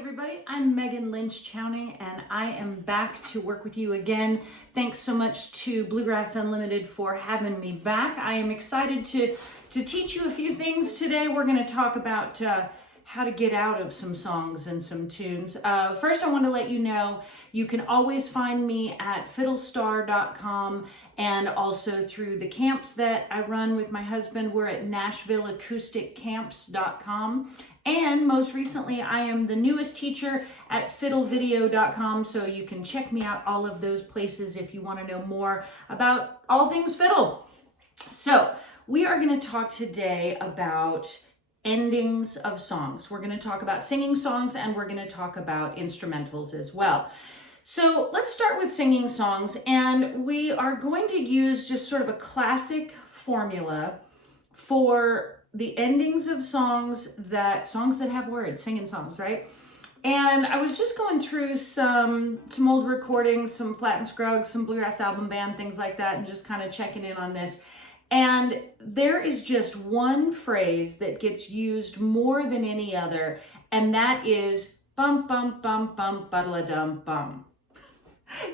everybody, I'm Megan Lynch Chowning and I am back to work with you again. Thanks so much to Bluegrass Unlimited for having me back. I am excited to teach you a few things today. We're going to talk about how to get out of some songs and some tunes. First, I want to let you know you can always find me at fiddlestar.com and also through the camps that I run with my husband. We're at NashvilleAcousticCamps.com. And most recently, I am the newest teacher at fiddlevideo.com, so you can check me out all of those places if you want to know more about all things fiddle. So we are going to talk today about endings of songs. We're going to talk about singing songs and we're going to talk about instrumentals as well. So let's start with singing songs, and we are going to use just sort of a classic formula for the endings of songs that have words, singing songs, right? And I was just going through some old recordings, some Flat and Scruggs, some Bluegrass album band, things like that, and just kind of checking in on this. And there is just one phrase that gets used more than any other, and that is bum, bum, bum, bum, ba-da-la-dum, bum.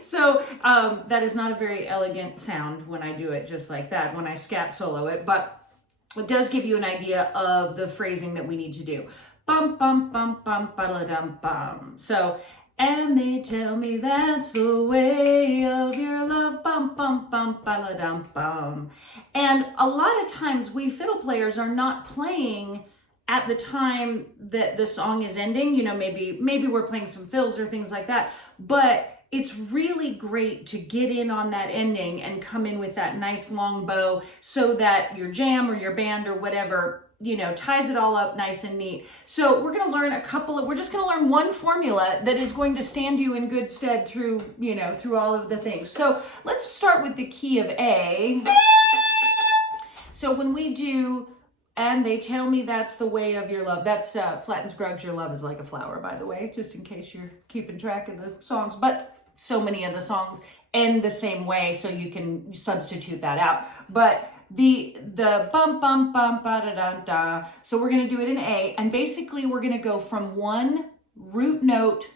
So that is not a very elegant sound when I do it just like that, when I scat solo it, but it does give you an idea of the phrasing that we need to do. Bum, bum, bum, bum, ba-da-la-dum, bum. So, and they tell me that's the way of your love, bum, bum, bum, ba-da-la-dum, bum. And a lot of times we fiddle players are not playing at the time that the song is ending. You know, maybe we're playing some fills or things like that, but it's really great to get in on that ending and come in with that nice long bow so that your jam or your band or whatever, you know, ties it all up nice and neat. So we're going to learn we're just going to learn one formula that is going to stand you in good stead through, you know, through all of the things. So let's start with the key of A. So when we do, and they tell me that's the way of your love. That's Flat and Scruggs, Your Love is Like a Flower, by the way, just in case you're keeping track of the songs. But so many of the songs end the same way, so you can substitute that out. But the bum, bum, bum, ba da da da. So we're going to do it in A, and basically we're going to go from one root note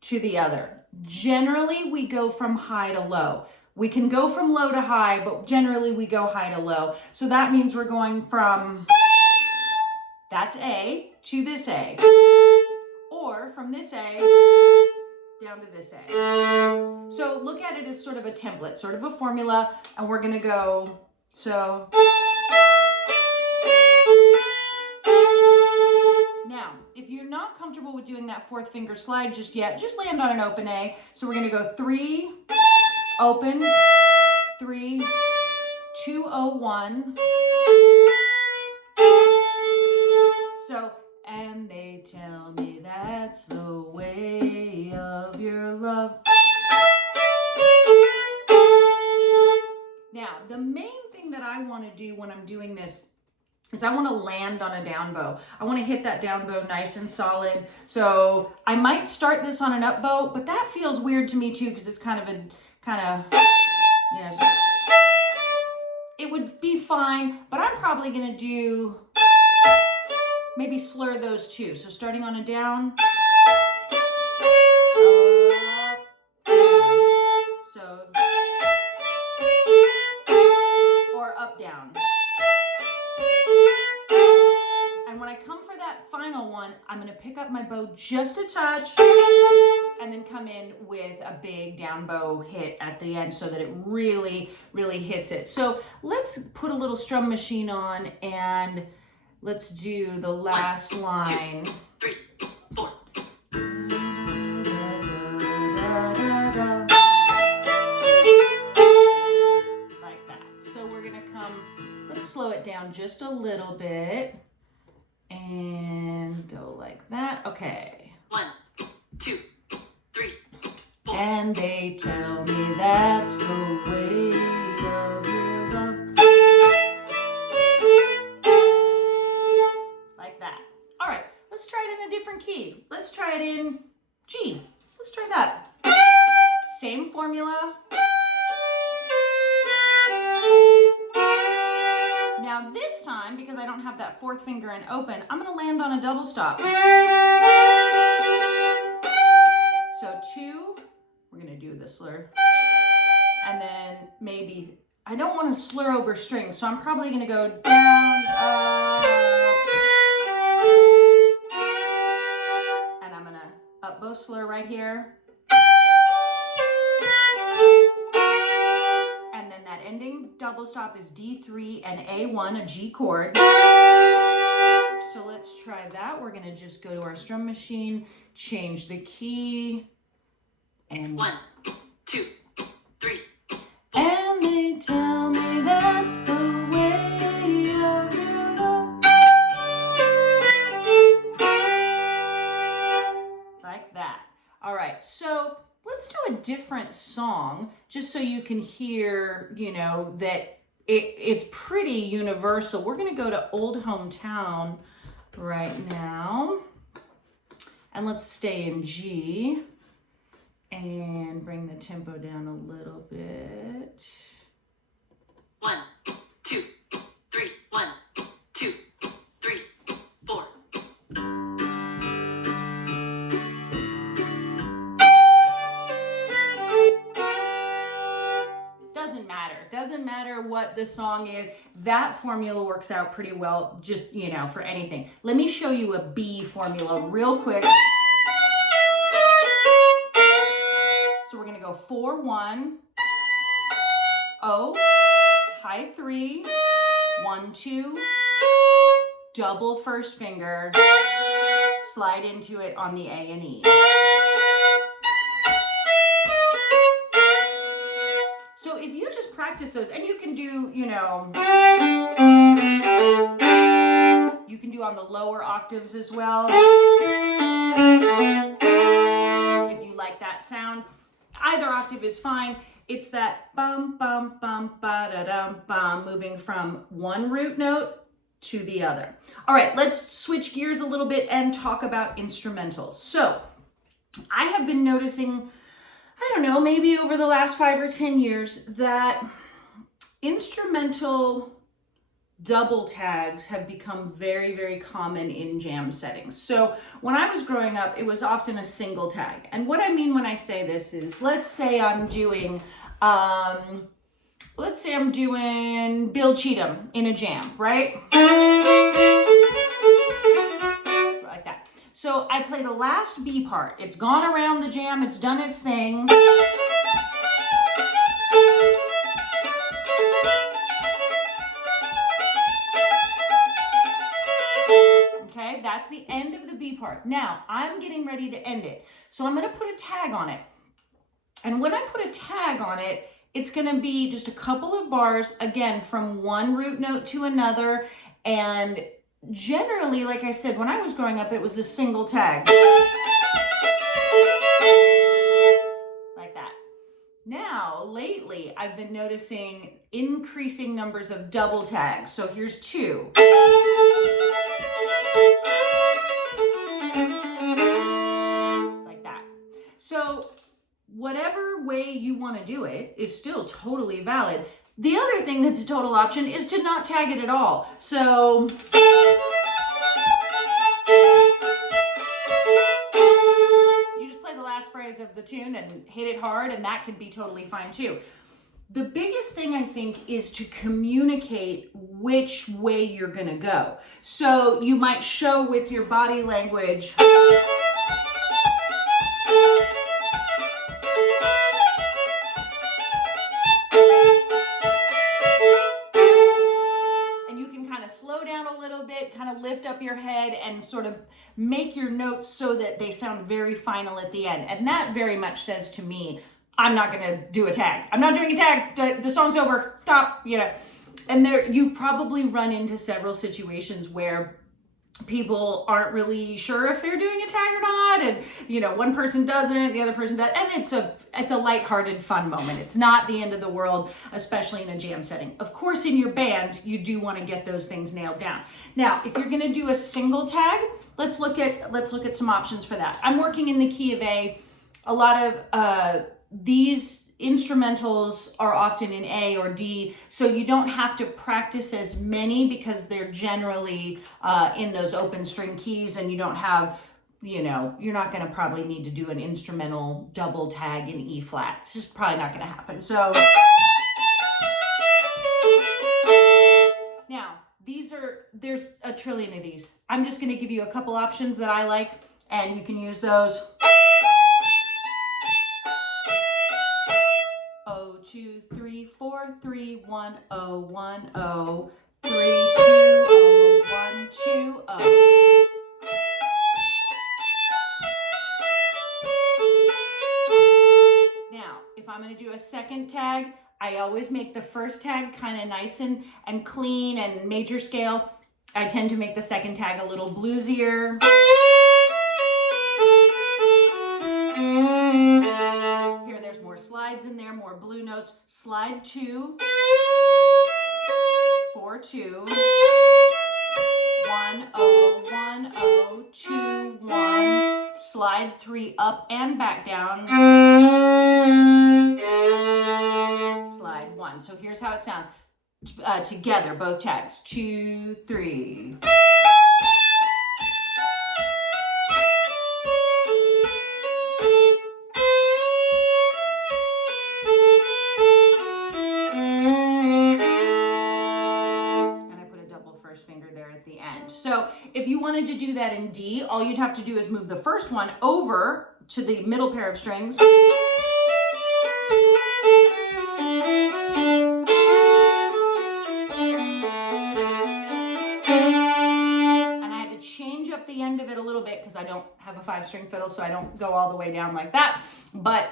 to the other. Generally, we go from high to low. We can go from low to high, but generally we go high to low. So that means we're going from, that's A, to this A. Or from this A down to this A. So look at it as sort of a template, sort of a formula, and we're going to go, so. Now, if you're not comfortable with doing that fourth finger slide just yet, just land on an open A. So we're going to go 3, open, 3, 2, 0, 1. So, and they tell me that's the way of your love. Now, the main thing that I want to do when I'm doing this is I want to land on a down bow. I want to hit that down bow nice and solid. So I might start this on an up bow, but that feels weird to me too because it's kind of, you know, it would be fine, but I'm probably going to do, maybe slur those two. So starting on a down, so, or up, down. And when I come for that final one, I'm going to pick up my bow just a touch and then come in with a big down bow hit at the end so that it really, really hits it. So let's put a little strum machine on and let's do the last line. 1, 2, 3, 4. Like that. So we're going to let's slow it down just a little bit and go like that. Okay. 1, 2, 3, 4. And they tell me that's the way of your love. Like that. All right, let's try it in a different key. Let's try it in G. Let's try that. Same formula. Now this time, because I don't have that fourth finger in open, I'm going to land on a double stop. slur. And then maybe, I don't want to slur over strings, so I'm probably going to go down, up, and I'm going to up bow slur right here. And then that ending double stop is D3 and A1, a G chord. So let's try that. We're going to just go to our strum machine, change the key, and 1, 2, 3. And they tell me that's the way of your love. Like that. All right, so let's do a different song just so you can hear, you know, that it's pretty universal. We're going to go to Old Hometown right now. And let's stay in G. And bring the tempo down a little bit. 1, 2, 3. 1, 2, 3, 4. Doesn't matter what the song is. That formula works out pretty well, just, you know, for anything. Let me show you a B formula real quick. So we're going to go 4, 1, O, high 3, 1, 2, double first finger, slide into it on the A and E. So if you just practice those, and you can do, you know, you can do on the lower octaves as well. If you like that sound. Either octave is fine. It's that bum, bum, bum, ba-da-dum, bum, moving from one root note to the other. All right, let's switch gears a little bit and talk about instrumentals. So I have been noticing, I don't know, maybe over the last 5 or 10 years that instrumental double tags have become very, very common in jam settings. So when I was growing up, it was often a single tag. And what I mean when I say this is, let's say I'm doing Bill Cheatham in a jam, right? Like that. So I play the last B part. It's gone around the jam, it's done its thing. Okay, that's the end of the B part. Now, I'm getting ready to end it. So I'm going to put a tag on it. And when I put a tag on it, it's going to be just a couple of bars, again, from one root note to another. And generally, like I said, when I was growing up, it was a single tag. Like that. Now, lately, I've been noticing increasing numbers of double tags. So here's 2. Like that. So whatever way you want to do it is still totally valid. The other thing that's a total option is to not tag it at all. So you just play the last phrase of the tune and hit it hard, and that could be totally fine too. The biggest thing, I think, is to communicate which way you're going to go. So you might show with your body language. And you can kind of slow down a little bit, kind of lift up your head and sort of make your notes so that they sound very final at the end. And that very much says to me, I'm not going to do a tag. I'm not doing a tag. The song's over. Stop. You know, and you've probably run into several situations where people aren't really sure if they're doing a tag or not, and you know, one person doesn't, the other person does, and it's a lighthearted, fun moment. It's not the end of the world, especially in a jam setting. Of course, in your band, you do want to get those things nailed down. Now, if you're going to do a single tag, let's look at some options for that. I'm working in the key of A. A lot of these instrumentals are often in A or D, so you don't have to practice as many because they're generally in those open string keys, and you don't have you know, you're not going to probably need to do an instrumental double tag in E flat. It's just probably not going to happen. So now there's a trillion of these. I'm just going to give you a couple options that I like, and you can use those. 0, 2, 3, 4, 3, 1, 0, 1, 0, 3, 2, 0, 1, 2, 0. Now, if I'm going to do a second tag, I always make the first tag kind of nice and clean and major scale. I tend to make the second tag a little bluesier. Here, there's more slides in there, more blue notes. Slide 2, 4, 2, 1, 0, 1, 0, 2, 1. Slide 3 up and back down. Slide 1. So here's how it sounds together, both tags. 2, 3. So if you wanted to do that in D, all you'd have to do is move the first one over to the middle pair of strings. And I had to change up the end of it a little bit because I don't have a 5-string fiddle, so I don't go all the way down like that. But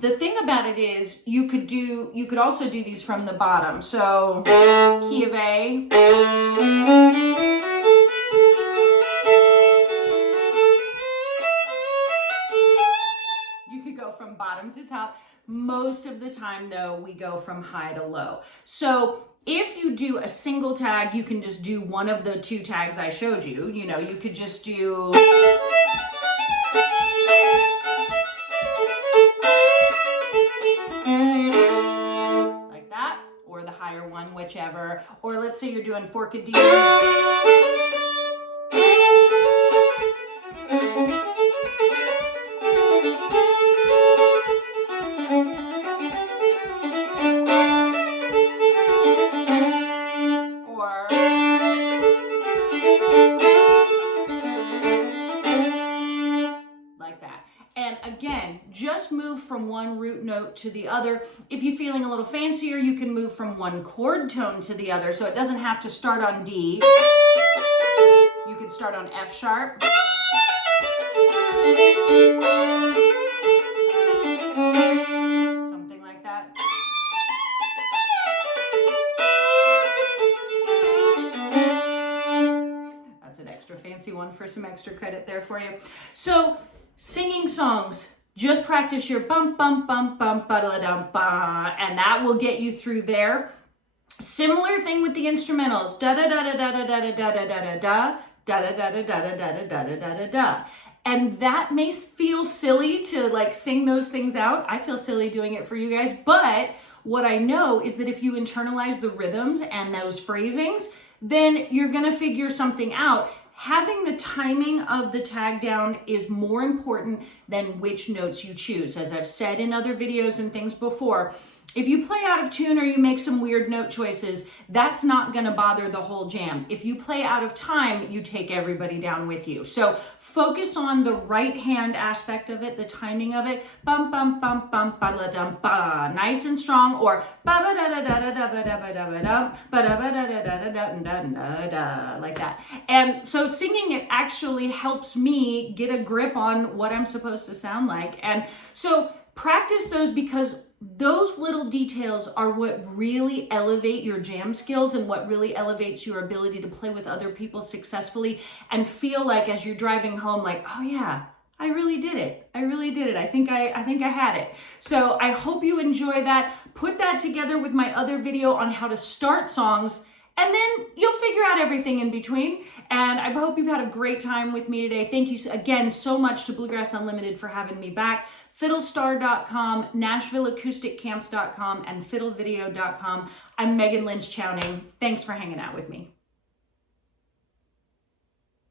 the thing about it is you could also do these from the bottom. So key of A. You could go from bottom to top. Most of the time though, we go from high to low. So if you do a single tag, you can just do one of the 2 tags I showed you. You know, you could just do like that, or the higher one, whichever. Or let's say you're doing fork a D. Again, just move from one root note to the other. If you're feeling a little fancier, you can move from one chord tone to the other, so it doesn't have to start on D. You can start on F sharp. Something like that. That's an extra fancy one for some extra credit there for you. So, singing songs, just practice your bump, bump, bump, bump, ba-da-dum, ba, and that will get you through there. Similar thing with the instrumentals. Da-da-da-da-da-da-da-da-da-da-da, da-da-da-da-da-da-da-da-da-da-da. And that may feel silly to like sing those things out. I feel silly doing it for you guys, but what I know is that if you internalize the rhythms and those phrasings, then you're gonna figure something out. Having the timing of the tag down is more important than which notes you choose. As I've said in other videos and things before, if you play out of tune or you make some weird note choices, that's not gonna bother the whole jam. If you play out of time, you take everybody down with you. So focus on the right hand aspect of it, the timing of it. Bum, bum, bum, bum, ba-da-dum, ba. Nice and strong, or ba-ba-da-da-da-da-da-da-da-da-da-da, ba-da-ba-da-da-da-da-da-da-da, like that. And so singing it actually helps me get a grip on what I'm supposed to sound like. And so practice those, because those little details are what really elevate your jam skills and what really elevates your ability to play with other people successfully and feel like as you're driving home, like, oh yeah, I really did it. I really did it. I think I had it. So I hope you enjoy that. Put that together with my other video on how to start songs, and then you'll figure out everything in between. And I hope you've had a great time with me today. Thank you again so much to Bluegrass Unlimited for having me back. Fiddlestar.com, NashvilleAcousticCamps.com, and fiddlevideo.com. I'm Megan Lynch Chowning. Thanks for hanging out with me.